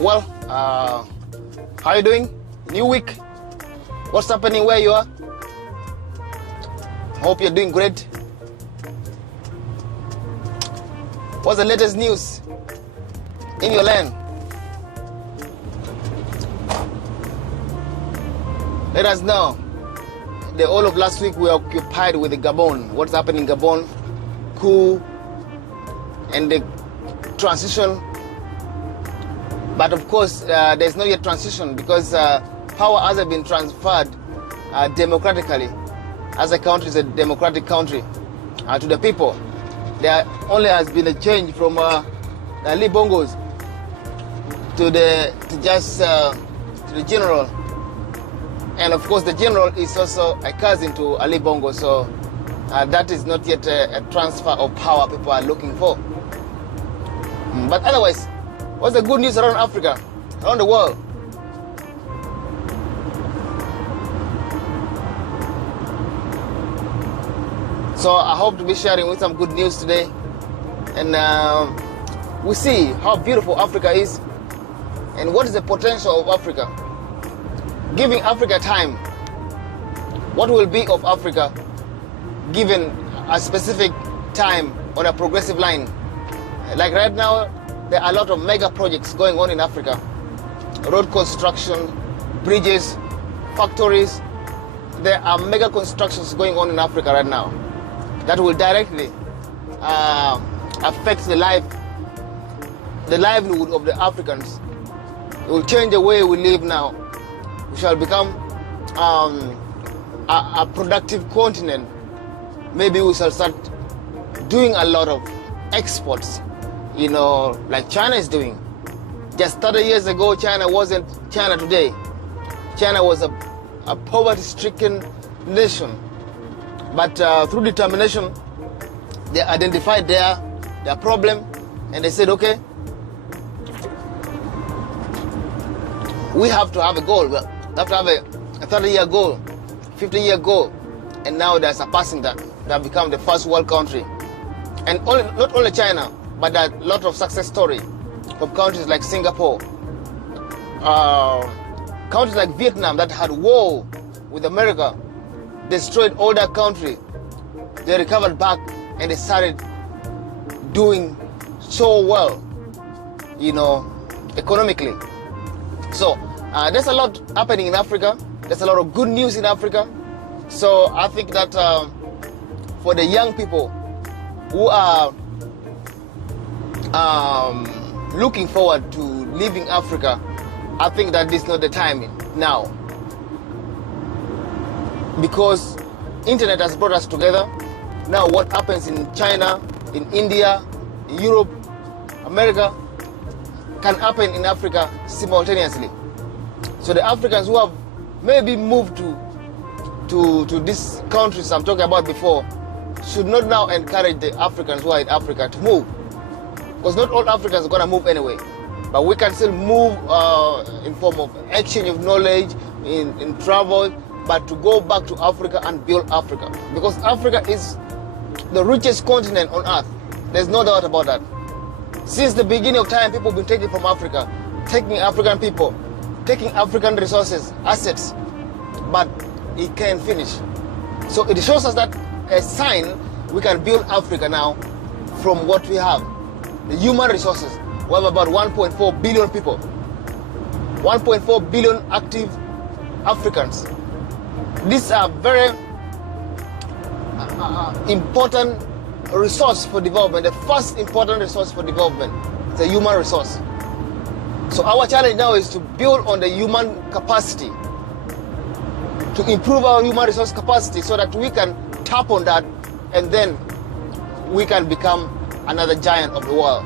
Well, how are you doing? New week. What's happening where you are? Hope you're doing great. What's the latest news in your land? Let us know. The whole of last week we were occupied with the Gabon. What's happening in Gabon? Coup and the transition. But of course, there's not yet transition because power hasn't been transferred democratically. As a country is a democratic country to the people. There only has been a change from Ali Bongos to the general. And of course, the general is also a cousin to Ali Bongo, so that is not yet a transfer of power people are looking for. But otherwise, what's the good news around Africa, around the world? So I hope to be sharing with some good news today. And we see how beautiful Africa is and what is the potential of Africa. Giving Africa time, what will be of Africa given a specific time on a progressive line? Like right now, there are a lot of mega projects going on in Africa. Road construction, bridges, factories. There are mega constructions going on in Africa right now that will directly affect the livelihood of the Africans. It will change the way we live now. We shall become a productive continent. Maybe we shall start doing a lot of exports, you know, like China is doing. Just 30 years ago, China wasn't China today. China was a poverty-stricken nation. But through determination, they identified their problem and they said, okay, we have to have a goal. We have to have a 30-year goal, 50-year goal. And now they're surpassing that. They have become the first world country. And not only China, but there are a lot of success stories from countries like Singapore, countries like Vietnam that had war with America, destroyed all that country. They recovered back and they started doing so well, you know, economically. So there's a lot happening in Africa. There's a lot of good news in Africa. So I think that for the young people who are looking forward to leaving Africa, I think that this is not the time now. Because internet has brought us together. Now what happens in China, in India, in Europe, America, can happen in Africa simultaneously. So the Africans who have maybe moved to these countries I'm talking about before should not now encourage the Africans who are in Africa to move. Because not all Africans are going to move anyway. But we can still move in form of exchange of knowledge, in travel, but to go back to Africa and build Africa. Because Africa is the richest continent on earth. There's no doubt about that. Since the beginning of time, people have been taking from Africa, taking African people, taking African resources, assets, but it can't finish. So it shows us that a sign we can build Africa now from what we have. The human resources. We have about 1.4 billion people. 1.4 billion active Africans. These are very important resource for development. The first important resource for development is the human resource. So our challenge now is to build on the human capacity, to improve our human resource capacity so that we can tap on that and then we can become another giant of the world.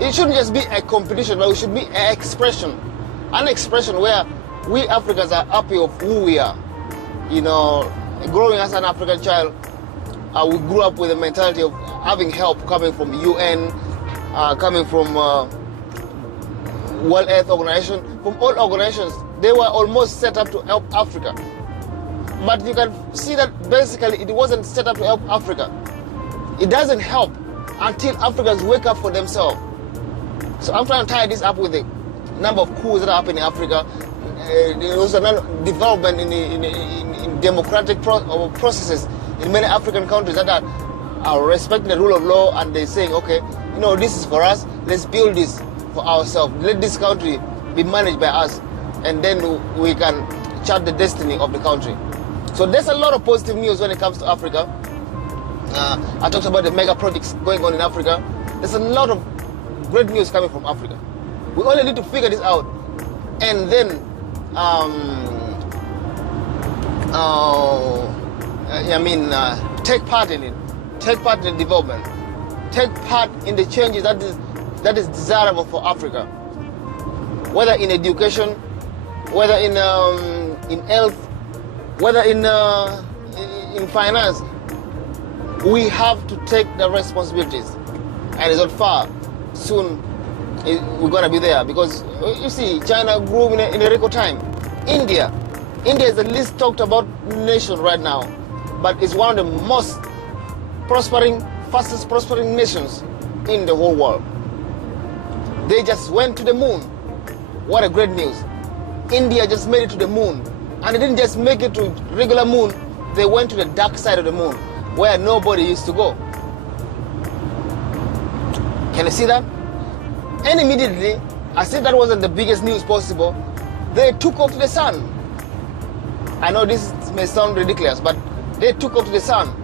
It shouldn't just be a competition, but it should be an expression where we Africans are happy of who we are. You know, growing as an African child, we grew up with the mentality of having help coming from UN, coming from World Health Organization, from all organizations. They were almost set up to help Africa. But you can see that basically it wasn't set up to help Africa. It doesn't help until Africans wake up for themselves. So I'm trying to tie this up with the number of coups that are happening in Africa. There was a development in democratic processes in many African countries that are respecting the rule of law, and they're saying, okay, you know, this is for us, let's build this for ourselves. Let this country be managed by us, and then we can chart the destiny of the country. So there's a lot of positive news when it comes to Africa. I talked about the mega projects going on in Africa. There's a lot of great news coming from Africa. We only need to figure this out, and then take part in it, take part in the development, take part in the changes that is desirable for Africa, whether in education, whether in health, whether in finance. We have to take the responsibilities, and it's not far. Soon we're gonna be there, because you see, China grew in a record time. India is the least talked about nation right now, but it's one of the most fastest prospering nations in the whole world. They just went to the moon. What a great news. India just made it to the moon, and they didn't just make it to regular moon, they went to the dark side of the moon, where nobody used to go. Can you see that? And immediately, as if that wasn't the biggest news possible, they took off to the sun. I know this may sound ridiculous, but they took off to the sun.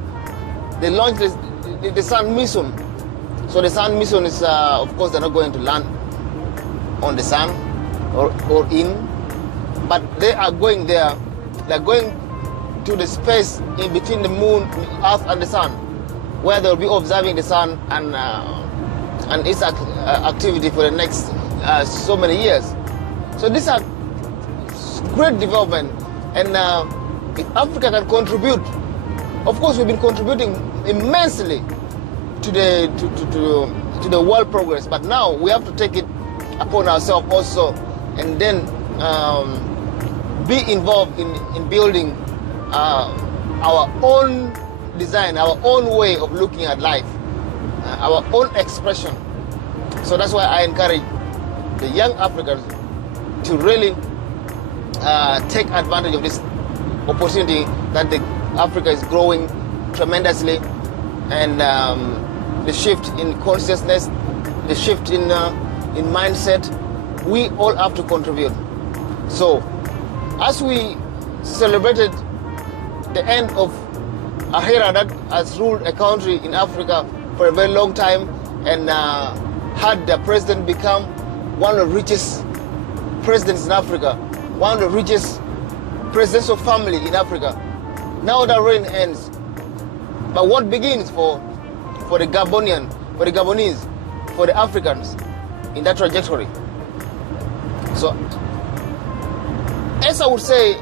They launched the sun mission. So the sun mission is, of course, they're not going to land on the sun or in, but they are going there. They're going to the space in between the moon, Earth, and the sun, where they'll be observing the sun and its activity for the next so many years. So these are great development, and if Africa can contribute, of course we've been contributing immensely to the world progress, but now we have to take it upon ourselves also, and then be involved in building our own design, our own way of looking at life, our own expression. So that's why I encourage the young Africans to really take advantage of this opportunity that Africa is growing tremendously, and the shift in consciousness, the shift in mindset, we all have to contribute. So as we celebrated the end of a era that has ruled a country in Africa for a very long time, and had the president become one of the richest presidents in Africa, one of the richest presidential family in Africa. Now that reign ends, but what begins for the Gabonian, for the Gabonese, for the Africans in that trajectory? So, as I would say,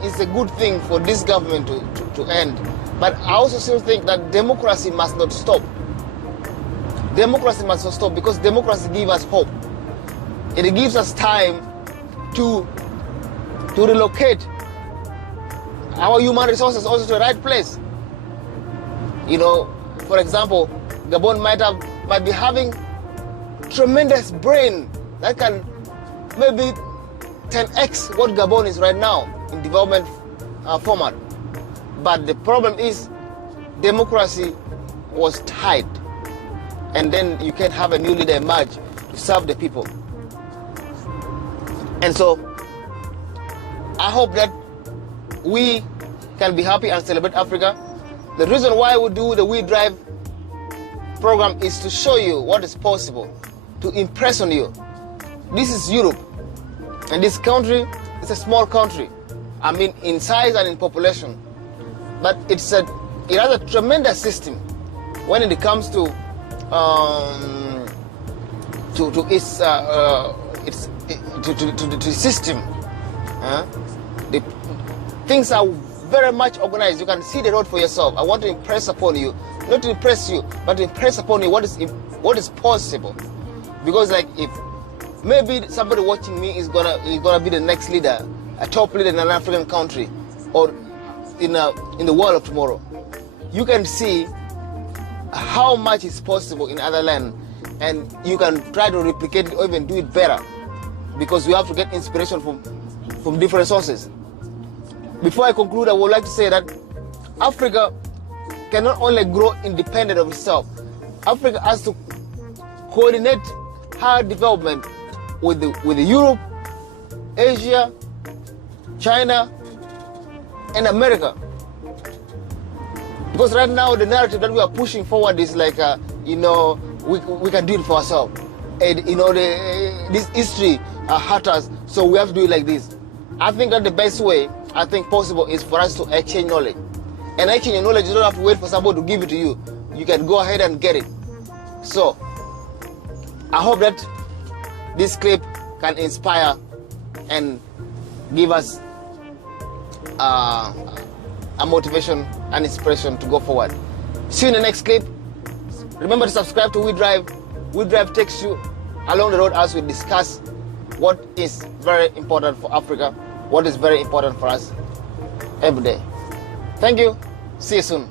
it's a good thing for this government to end. But I also still think that democracy must not stop. Democracy must not stop, because democracy gives us hope. It gives us time to relocate our human resources also to the right place. You know, for example, Gabon might be having tremendous brain that can maybe 10x what Gabon is right now in development format. But the problem is democracy was tied, and then you can't have a new leader emerge to serve the people. And so I hope that we can be happy and celebrate Africa. The reason why we do the We Drive program is to show you what is possible, to impress on you. This is Europe, and this country is a small country. I mean, in size and in population, but it has a tremendous system when it comes to its system. The things are very much organized. You can see the road for yourself. I want to impress upon you, not to impress you, but to impress upon you what is possible. Because, like, if maybe somebody watching me is gonna be the next leader, a top leader in an African country, or in the world of tomorrow, you can see how much is possible in other land, and you can try to replicate it or even do it better. because we have to get inspiration from different sources. Before I conclude, I would like to say that Africa cannot only grow independent of itself. Africa has to coordinate her development with Europe, Asia, China, and America. Because right now the narrative that we are pushing forward is like, we can do it for ourselves. And this history hurt us, so we have to do it like this. I think that the best way I think possible is for us to exchange knowledge. And exchange knowledge, you don't have to wait for somebody to give it to you. You can go ahead and get it. So I hope that this clip can inspire and give us a motivation and inspiration to go forward. See you in the next clip. Remember to subscribe to We Drive. We Drive takes you along the road as we discuss what is very important for Africa, what is very important for us every day. Thank you. See you soon.